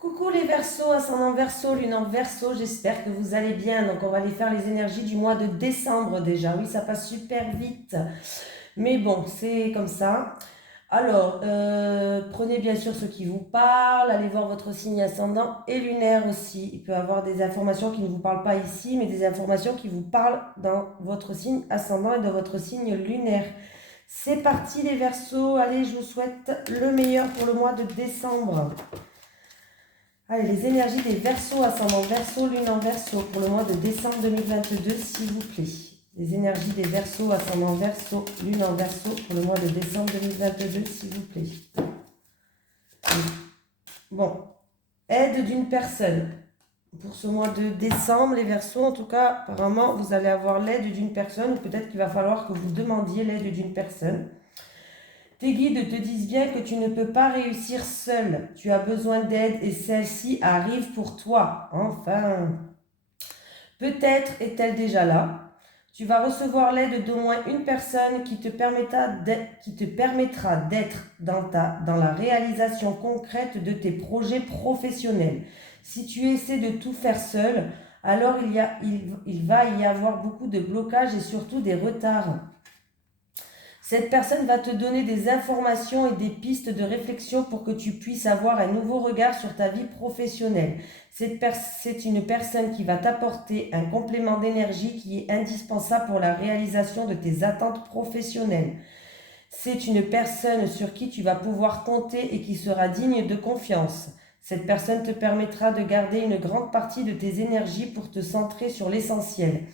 Coucou les Verseaux, ascendant Verseau, lune en Verseau, j'espère que vous allez bien. Donc on va aller faire les énergies du mois de décembre déjà. Oui, ça passe super vite, mais bon, c'est comme ça. Alors, prenez bien sûr ce qui vous parle, allez voir votre signe ascendant et lunaire aussi. Il peut y avoir des informations qui ne vous parlent pas ici, mais des informations qui vous parlent dans votre signe ascendant et dans votre signe lunaire. C'est parti les Verseaux, allez, je vous souhaite le meilleur pour le mois de décembre. Allez, les énergies des Verseaux, ascendant Verseau, lune en Verseau pour le mois de décembre 2022, s'il vous plaît. Les énergies des Verseaux, ascendant Verseau, lune en Verseau pour le mois de décembre 2022, s'il vous plaît. Bon, aide d'une personne. Pour ce mois de décembre, les Verseaux, en tout cas, apparemment, vous allez avoir l'aide d'une personne, ou peut-être qu'il va falloir que vous demandiez l'aide d'une personne. Tes guides te disent bien que tu ne peux pas réussir seul. Tu as besoin d'aide et celle-ci arrive pour toi. Enfin. Peut-être est-elle déjà là. Tu vas recevoir l'aide d'au moins une personne qui te permettra d'être dans la réalisation concrète de tes projets professionnels. Si tu essaies de tout faire seul, alors il va y avoir beaucoup de blocages et surtout des retards. Cette personne va te donner des informations et des pistes de réflexion pour que tu puisses avoir un nouveau regard sur ta vie professionnelle. C'est une personne qui va t'apporter un complément d'énergie qui est indispensable pour la réalisation de tes attentes professionnelles. C'est une personne sur qui tu vas pouvoir compter et qui sera digne de confiance. Cette personne te permettra de garder une grande partie de tes énergies pour te centrer sur l'essentiel.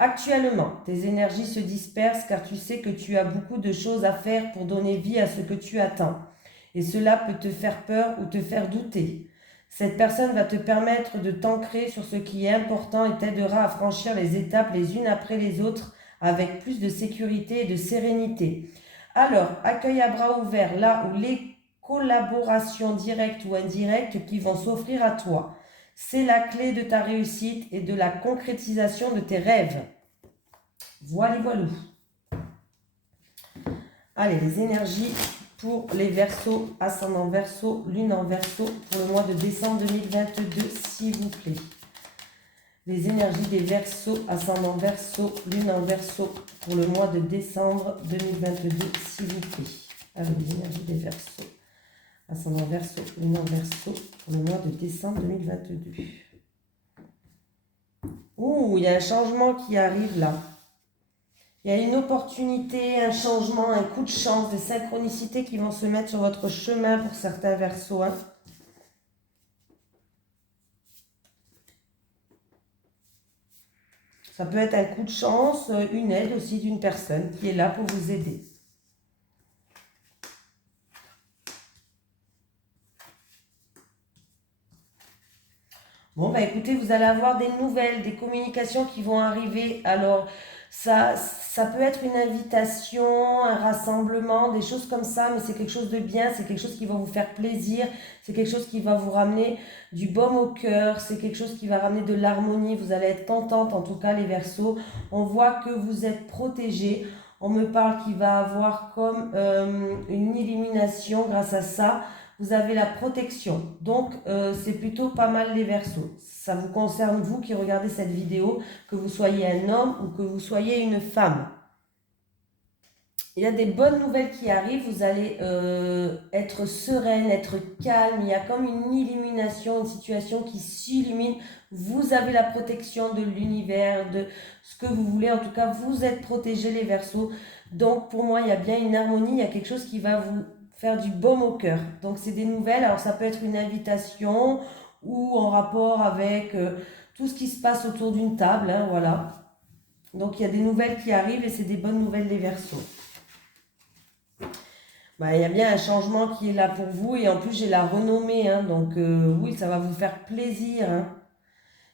Actuellement, tes énergies se dispersent car tu sais que tu as beaucoup de choses à faire pour donner vie à ce que tu attends. Et cela peut te faire peur ou te faire douter. Cette personne va te permettre de t'ancrer sur ce qui est important et t'aidera à franchir les étapes les unes après les autres avec plus de sécurité et de sérénité. Alors, accueille à bras ouverts là où les collaborations directes ou indirectes qui vont s'offrir à toi. C'est la clé de ta réussite et de la concrétisation de tes rêves. Voilà, voilà. Allez, les énergies pour les Verseaux, ascendant Verseau, lune en Verseau pour le mois de décembre 2022, s'il vous plaît. Les énergies des Verseaux, ascendant Verseau, lune en Verseau pour le mois de décembre 2022, s'il vous plaît. Allez, les énergies des Verseaux, ascendant Verseau, lune en Verseau pour le mois de décembre 2022. Ouh, il y a un changement qui arrive là. Il y a une opportunité, un changement, un coup de chance, des synchronicités qui vont se mettre sur votre chemin pour certains Verseaux. Hein. Ça peut être un coup de chance, une aide aussi d'une personne qui est là pour vous aider. Bon, bah écoutez, vous allez avoir des nouvelles, des communications qui vont arriver. Alors, ça peut être une invitation, un rassemblement, des choses comme ça, mais c'est quelque chose de bien, c'est quelque chose qui va vous faire plaisir, c'est quelque chose qui va vous ramener du baume au cœur, c'est quelque chose qui va ramener de l'harmonie. Vous allez être contente, en tout cas les Verseaux. On voit que vous êtes protégés. On me parle qu'il va avoir comme une illumination grâce à ça. Vous avez la protection. Donc, c'est plutôt pas mal les Verseaux. Ça vous concerne, vous qui regardez cette vidéo, que vous soyez un homme ou que vous soyez une femme. Il y a des bonnes nouvelles qui arrivent. Vous allez être sereine, être calme. Il y a comme une illumination, une situation qui s'illumine. Vous avez la protection de l'univers, de ce que vous voulez. En tout cas, vous êtes protégés les Verseaux. Donc, pour moi, il y a bien une harmonie. Il y a quelque chose qui va vous faire du baume au cœur. Donc c'est des nouvelles, alors ça peut être une invitation ou en rapport avec tout ce qui se passe autour d'une table, hein, voilà. Donc il y a des nouvelles qui arrivent et c'est des bonnes nouvelles des Verseaux. Bah, il y a bien un changement qui est là pour vous et en plus j'ai la renommée, hein, donc oui, ça va vous faire plaisir. Hein.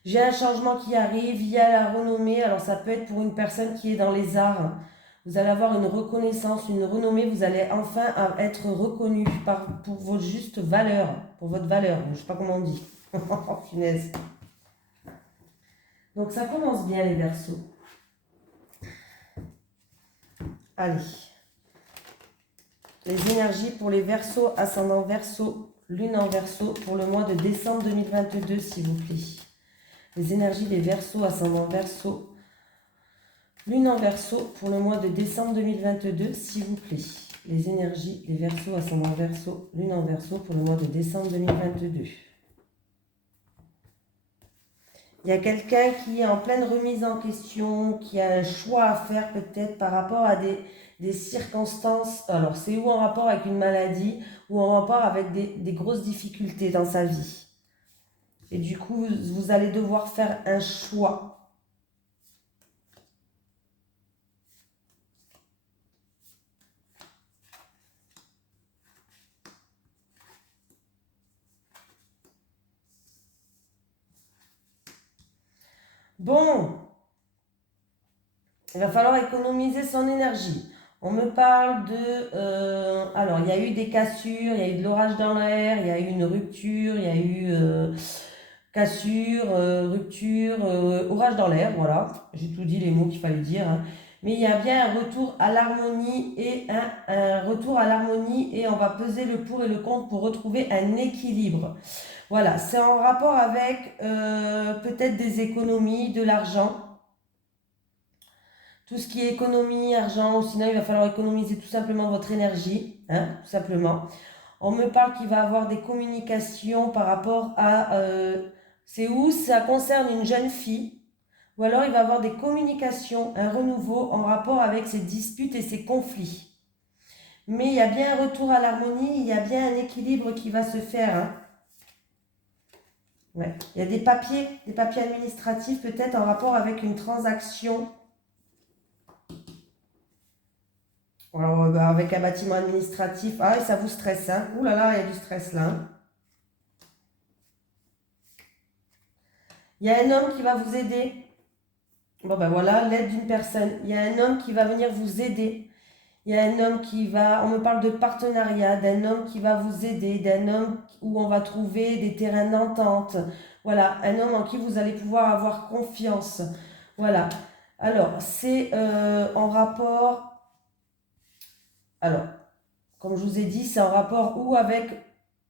J'ai un changement qui arrive, il y a la renommée, alors ça peut être pour une personne qui est dans les arts. Hein. Vous allez avoir une reconnaissance, une renommée, vous allez enfin être reconnu pour votre juste valeur, pour votre valeur, je ne sais pas comment on dit. Finesse. Donc ça commence bien les Verseaux. Allez. Les énergies pour les Verseaux, ascendant Verseau, lune en Verseau, pour le mois de décembre 2022, s'il vous plaît. Les énergies des Verseaux, ascendant Verseau, lune en Verseau, pour le mois de décembre 2022, s'il vous plaît. Les énergies des Verseaux, ascendant Verseau, lune en Verseau, pour le mois de décembre 2022. Il y a quelqu'un qui est en pleine remise en question, qui a un choix à faire peut-être par rapport à des circonstances. Alors, c'est ou en rapport avec une maladie, ou en rapport avec des grosses difficultés dans sa vie. Et du coup, vous allez devoir faire un choix. Bon, il va falloir économiser son énergie. On me parle de... alors, il y a eu des cassures, il y a eu de l'orage dans l'air, il y a eu une rupture, il y a eu cassure, rupture, orage dans l'air, voilà. J'ai tout dit les mots qu'il fallait dire, hein. Mais il y a bien un retour à l'harmonie et un retour à l'harmonie et on va peser le pour et le contre pour retrouver un équilibre. Voilà, c'est en rapport avec peut-être des économies, de l'argent. Tout ce qui est économie, argent, ou sinon il va falloir économiser tout simplement votre énergie, hein, tout simplement. On me parle qu'il va avoir des communications par rapport à... c'est où ça concerne une jeune fille, ou alors il va avoir des communications, un renouveau en rapport avec ses disputes et ses conflits. Mais il y a bien un retour à l'harmonie, il y a bien un équilibre qui va se faire, hein. Ouais. Il y a des papiers administratifs peut-être en rapport avec une transaction. Alors, avec un bâtiment administratif, ah, et ça vous stresse, hein. Ouh là là, il y a du stress là, hein. Il y a un homme qui va vous aider. Bon, ben voilà, l'aide d'une personne. Il y a un homme qui va venir vous aider. Il y a un homme qui va, on me parle de partenariat, d'un homme qui va vous aider, d'un homme où on va trouver des terrains d'entente. Voilà, un homme en qui vous allez pouvoir avoir confiance. Voilà. Alors, c'est en rapport... Alors, comme je vous ai dit, c'est en rapport ou avec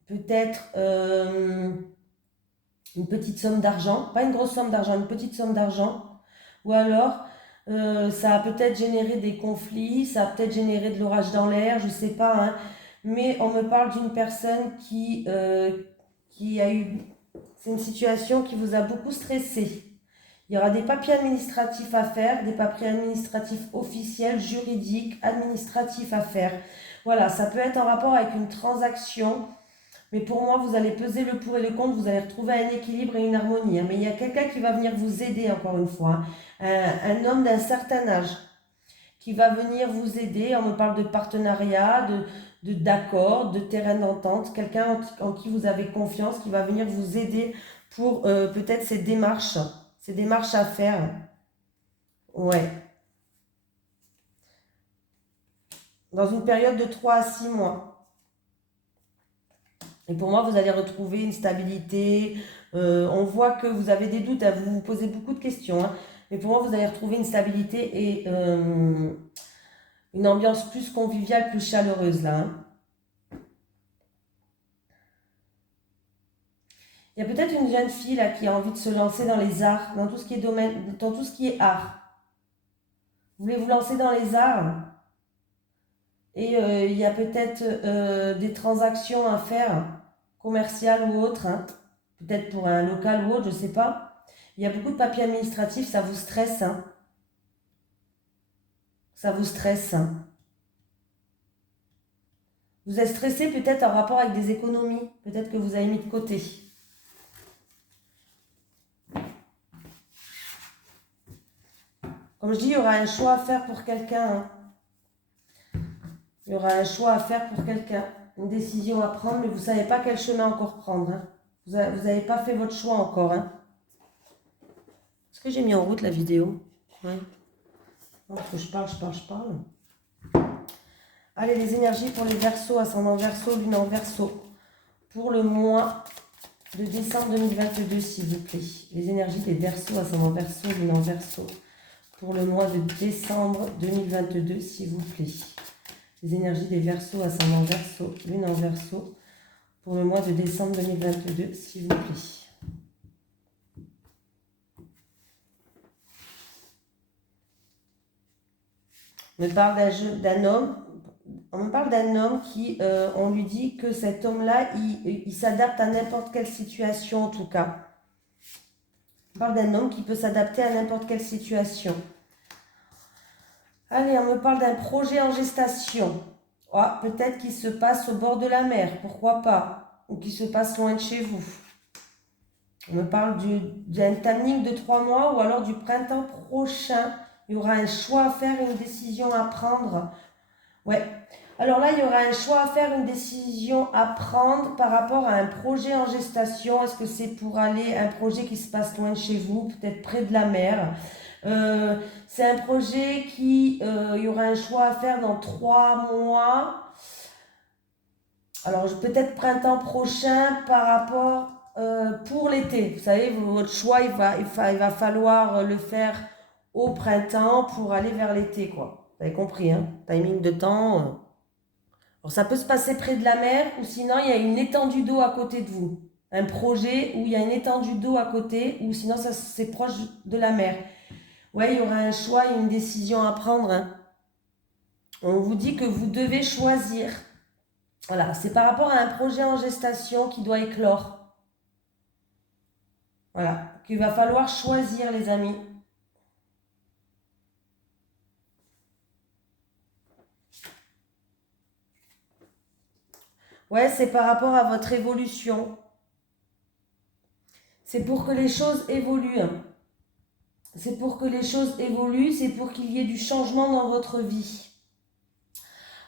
peut-être une petite somme d'argent, pas une grosse somme d'argent, une petite somme d'argent, ou alors ça a peut-être généré des conflits, ça a peut-être généré de l'orage dans l'air, je ne sais pas, hein, mais on me parle d'une personne qui a eu... C'est une situation qui vous a beaucoup stressé. Il y aura des papiers administratifs à faire, des papiers administratifs officiels, juridiques, administratifs à faire. Voilà, ça peut être en rapport avec une transaction, mais pour moi, vous allez peser le pour et le contre, vous allez retrouver un équilibre et une harmonie, hein. Mais il y a quelqu'un qui va venir vous aider, encore une fois, hein. Un homme d'un certain âge qui va venir vous aider. On me parle de partenariat, d'accord, de terrain d'entente, quelqu'un en qui vous avez confiance, qui va venir vous aider pour peut-être ces démarches à faire. Ouais. Dans une période de 3 à 6 mois. Et pour moi, vous allez retrouver une stabilité. On voit que vous avez des doutes, hein, vous vous posez beaucoup de questions, hein. Mais pour moi, vous allez retrouver une stabilité et une ambiance plus conviviale, plus chaleureuse là, hein. Il y a peut-être une jeune fille là qui a envie de se lancer dans les arts, dans tout ce qui est domaine, dans tout ce qui est art. Vous voulez vous lancer dans les arts et il y a peut-être des transactions à faire, commerciales ou autres, hein. Peut-être pour un local ou autre, je ne sais pas. Il y a beaucoup de papiers administratifs, ça vous stresse, hein. Ça vous stresse, hein. Vous êtes stressé peut-être en rapport avec des économies, peut-être que vous avez mis de côté. Comme je dis, il y aura un choix à faire pour quelqu'un, hein. Il y aura un choix à faire pour quelqu'un, une décision à prendre, mais vous ne savez pas quel chemin encore prendre, hein. Vous n'avez pas fait votre choix encore, hein. Est-ce que j'ai mis en route la vidéo? Oui. Non, parce que je parle. Allez, les énergies pour les Verseaux, ascendant Verseau, lune en Verseau, pour le mois de décembre 2022, s'il vous plaît. Les énergies des Verseaux, ascendant Verseau, lune en Verseau, pour le mois de décembre 2022, s'il vous plaît. Les énergies des Verseaux, ascendant Verseau, lune en Verseau, pour le mois de décembre 2022, s'il vous plaît. On me parle d'un homme. On me parle d'un homme qui, on lui dit que cet homme-là, il s'adapte à n'importe quelle situation en tout cas. On parle d'un homme qui peut s'adapter à n'importe quelle situation. Allez, on me parle d'un projet en gestation. Oh, peut-être qu'il se passe au bord de la mer, pourquoi pas, ou qu'il se passe loin de chez vous. On me parle d'un timing de 3 mois ou alors du printemps prochain. Il y aura un choix à faire, une décision à prendre. Ouais. Alors là, il y aura un choix à faire, une décision à prendre par rapport à un projet en gestation. Est-ce que c'est pour aller, un projet qui se passe loin de chez vous, peut-être près de la mer? C'est un projet qui, il y aura un choix à faire dans 3 mois. Alors peut-être printemps prochain par rapport pour l'été. Vous savez, votre choix, il va falloir le faire au printemps pour aller vers l'été, quoi. Vous avez compris, hein? Timing de temps. Alors ça peut se passer près de la mer ou sinon il y a une étendue d'eau à côté de vous. Un projet où il y a une étendue d'eau à côté ou sinon c'est proche de la mer. Ouais, il y aura un choix et une décision à prendre, hein. On vous dit que vous devez choisir. Voilà, c'est par rapport à un projet en gestation qui doit éclore. Voilà, qu'il va falloir choisir, les amis. Ouais, c'est par rapport à votre évolution. C'est pour que les choses évoluent. C'est pour que les choses évoluent, c'est pour qu'il y ait du changement dans votre vie.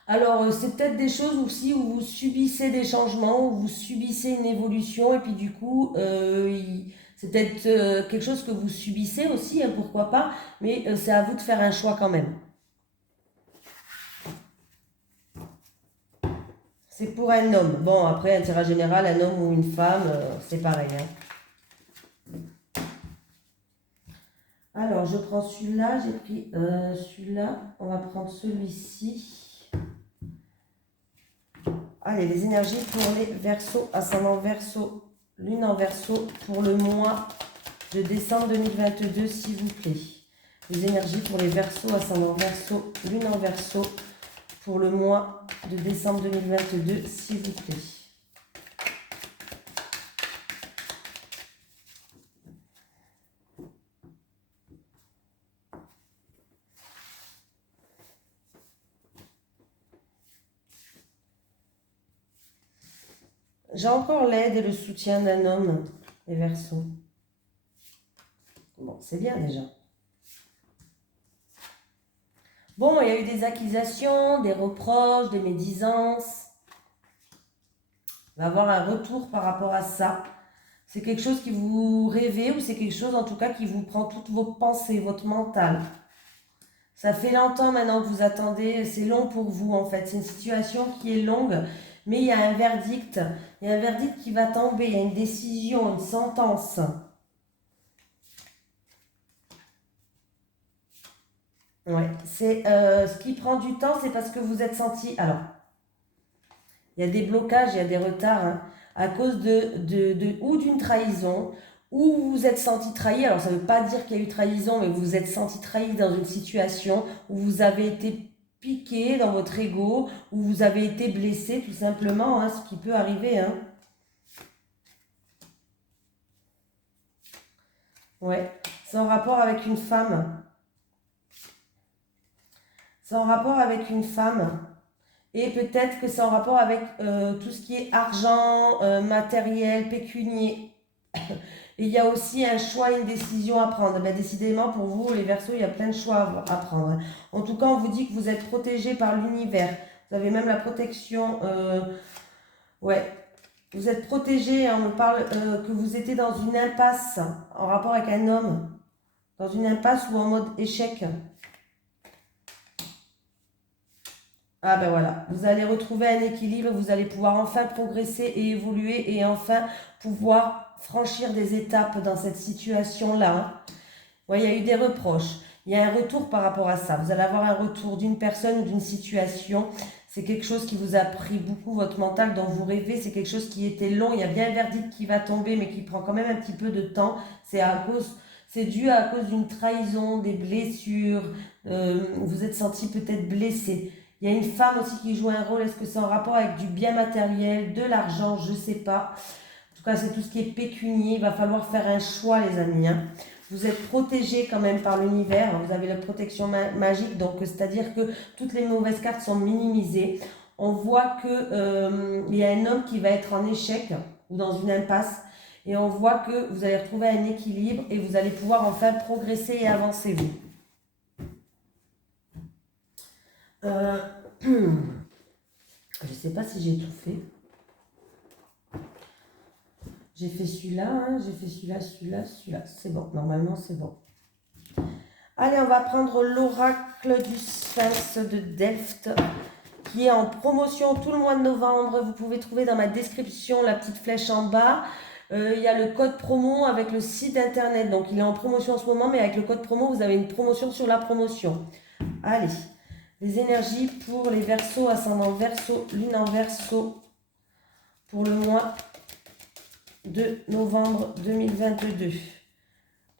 Alors, c'est peut-être des choses aussi où vous subissez des changements, où vous subissez une évolution, et puis du coup, c'est peut-être quelque chose que vous subissez aussi, hein, pourquoi pas, mais c'est à vous de faire un choix quand même. C'est pour un homme. Bon, après, un tirage général, un homme ou une femme, c'est pareil, hein. Alors, je prends celui-là, j'ai pris celui-là, on va prendre celui-ci. Allez, les énergies pour les Verseaux, ascendant Verseau, lune en Verseau, pour le mois de décembre 2022, s'il vous plaît. Les énergies pour les Verseaux, ascendant Verseau, lune en Verseau, pour le mois de décembre 2022, s'il vous plaît. J'ai encore l'aide et le soutien d'un homme, les Verseaux. Bon, c'est bien déjà. Bon, il y a eu des accusations, des reproches, des médisances. Il va y avoir un retour par rapport à ça. C'est quelque chose qui vous rêvez ou c'est quelque chose en tout cas qui vous prend toutes vos pensées, votre mental. Ça fait longtemps maintenant que vous attendez, c'est long pour vous en fait. C'est une situation qui est longue, mais il y a un verdict. Il y a un verdict qui va tomber, il y a une décision, une sentence. Ouais, c'est ce qui prend du temps, c'est parce que vous êtes senti. Alors, il y a des blocages, il y a des retards, hein, à cause ou d'une trahison, ou vous vous êtes senti trahi. Alors, ça ne veut pas dire qu'il y a eu trahison, mais vous vous êtes senti trahi dans une situation où vous avez été piqué dans votre ego, où vous avez été blessé, tout simplement, hein, ce qui peut arriver, hein. Ouais, c'est en rapport avec une femme. C'est en rapport avec une femme. Et peut-être que c'est en rapport avec tout ce qui est argent, matériel, pécunier. Et il y a aussi un choix et une décision à prendre. Ben, décidément, pour vous, les Verseaux, il y a plein de choix à prendre. En tout cas, on vous dit que vous êtes protégé par l'univers. Vous avez même la protection. Ouais, vous êtes protégé. On me parle que vous étiez dans une impasse en rapport avec un homme. Dans une impasse ou en mode échec. Ah ben voilà, vous allez retrouver un équilibre, vous allez pouvoir enfin progresser et évoluer et enfin pouvoir franchir des étapes dans cette situation-là, hein. Ouais, il y a eu des reproches, il y a un retour par rapport à ça. Vous allez avoir un retour d'une personne ou d'une situation. C'est quelque chose qui vous a pris beaucoup, votre mental dont vous rêvez. C'est quelque chose qui était long. Il y a bien un verdict qui va tomber, mais qui prend quand même un petit peu de temps. C'est dû à cause d'une trahison, des blessures. Vous êtes senti peut-être blessé. Il y a une femme aussi qui joue un rôle. Est-ce que c'est en rapport avec du bien matériel, de l'argent? Je ne sais pas. En tout cas, c'est tout ce qui est pécunier. Il va falloir faire un choix, les amis, hein. Vous êtes protégé quand même par l'univers. Vous avez la protection magique. Donc, c'est-à-dire que toutes les mauvaises cartes sont minimisées. On voit qu'il y a un homme qui va être en échec ou dans une impasse. Et on voit que vous allez retrouver un équilibre et vous allez pouvoir enfin progresser et avancer, vous. Je ne sais pas si j'ai tout fait. J'ai fait celui-là, hein, j'ai fait celui-là. C'est bon, normalement c'est bon. Allez, on va prendre l'oracle du Sphinx de Delft qui est en promotion tout le mois de novembre. Vous pouvez trouver dans ma description la petite flèche en bas. Il y a le code promo avec le site internet. Donc il est en promotion en ce moment, mais avec le code promo, vous avez une promotion sur la promotion. Allez, les énergies pour les Verseaux, ascendant Verseau, lune en Verseau pour le mois de novembre 2022.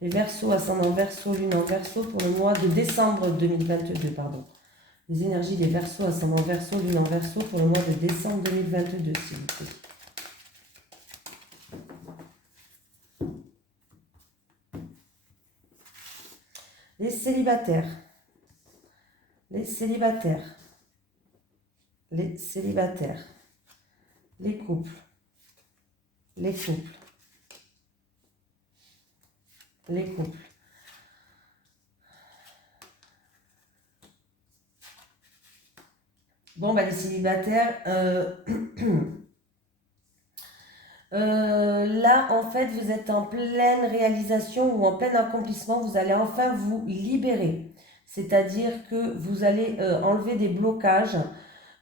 Les Verseaux, ascendant Verseau, lune en Verseau pour le mois de décembre 2022, pardon. Les énergies des Verseaux, ascendant Verseau, lune en Verseau pour le mois de décembre 2022, s'il vous plaît. Les célibataires. Les célibataires. Les célibataires. Les couples. Les couples. Les couples. Bon, bah, les célibataires, là, en fait, vous êtes en pleine réalisation ou en plein accomplissement. Vous allez enfin vous libérer. C'est-à-dire que vous allez enlever des blocages.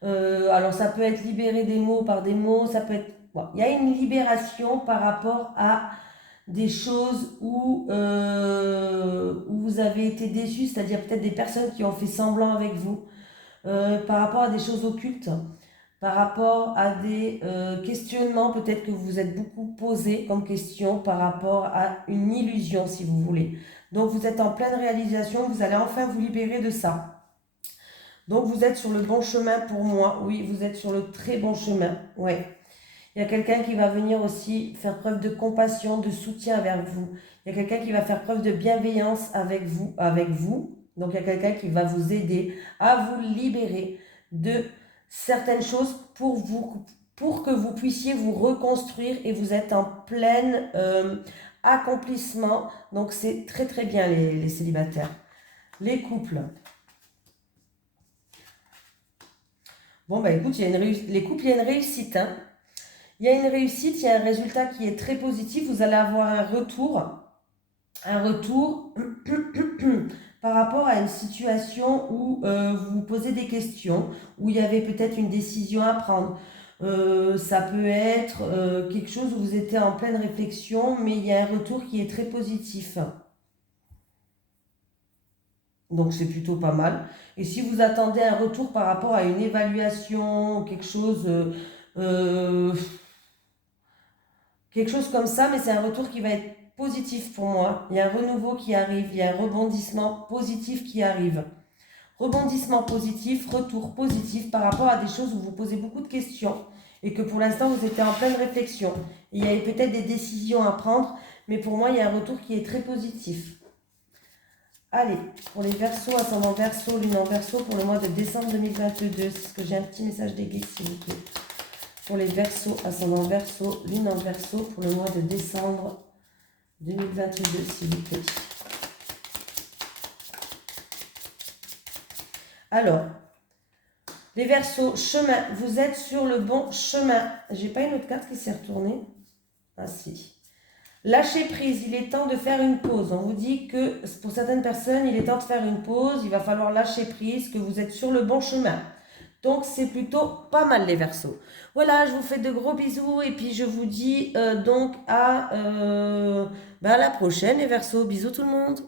Alors, ça peut être libérer des mots par des mots. Ça peut être... Bon, il y a une libération par rapport à des choses où vous avez été déçu. C'est-à-dire peut-être des personnes qui ont fait semblant avec vous. Par rapport à des choses occultes, par rapport à des questionnements peut-être que vous vous êtes beaucoup posé comme question par rapport à une illusion si vous voulez. Donc vous êtes en pleine réalisation, vous allez enfin vous libérer de ça. Donc vous êtes sur le bon chemin pour moi, oui, vous êtes sur le très bon chemin, ouais. Il y a quelqu'un qui va venir aussi faire preuve de compassion, de soutien vers vous. Il y a quelqu'un qui va faire preuve de bienveillance avec vous. Donc, il y a quelqu'un qui va vous aider à vous libérer de certaines choses pour que vous puissiez vous reconstruire et vous êtes en plein accomplissement. Donc, c'est très, très bien les célibataires. Les couples. Bon, bah écoute, les couples, il y a une réussite, hein. Il y a une réussite, il y a un résultat qui est très positif. Vous allez avoir un retour par rapport à une situation où vous vous posez des questions, où il y avait peut-être une décision à prendre. Ça peut être quelque chose où vous étiez en pleine réflexion, mais il y a un retour qui est très positif. Donc c'est plutôt pas mal. Et si vous attendez un retour par rapport à une évaluation, quelque chose comme ça, mais c'est un retour qui va être positif pour moi. Il y a un renouveau qui arrive, il y a un rebondissement positif qui arrive. Rebondissement positif, retour positif par rapport à des choses où vous posez beaucoup de questions et que pour l'instant vous étiez en pleine réflexion. Il y avait peut-être des décisions à prendre, mais pour moi il y a un retour qui est très positif. Allez, pour les Verseaux, ascendant Verseau, lune en Verseau pour le mois de décembre 2022, est-ce que j'ai un petit message des guides s'il vous plaît? Pour les Verseaux, ascendant Verseau, lune en Verseau pour le mois de décembre 2022, s'il vous plaît. Alors, les Verseaux, chemin, vous êtes sur le bon chemin. J'ai pas une autre carte qui s'est retournée. Ah si. Lâcher prise, il est temps de faire une pause. On vous dit que pour certaines personnes, il est temps de faire une pause. Il va falloir lâcher prise, que vous êtes sur le bon chemin. Donc, c'est plutôt pas mal les Verseaux. Voilà, je vous fais de gros bisous et puis je vous dis donc à la prochaine les Verseaux. Bisous tout le monde.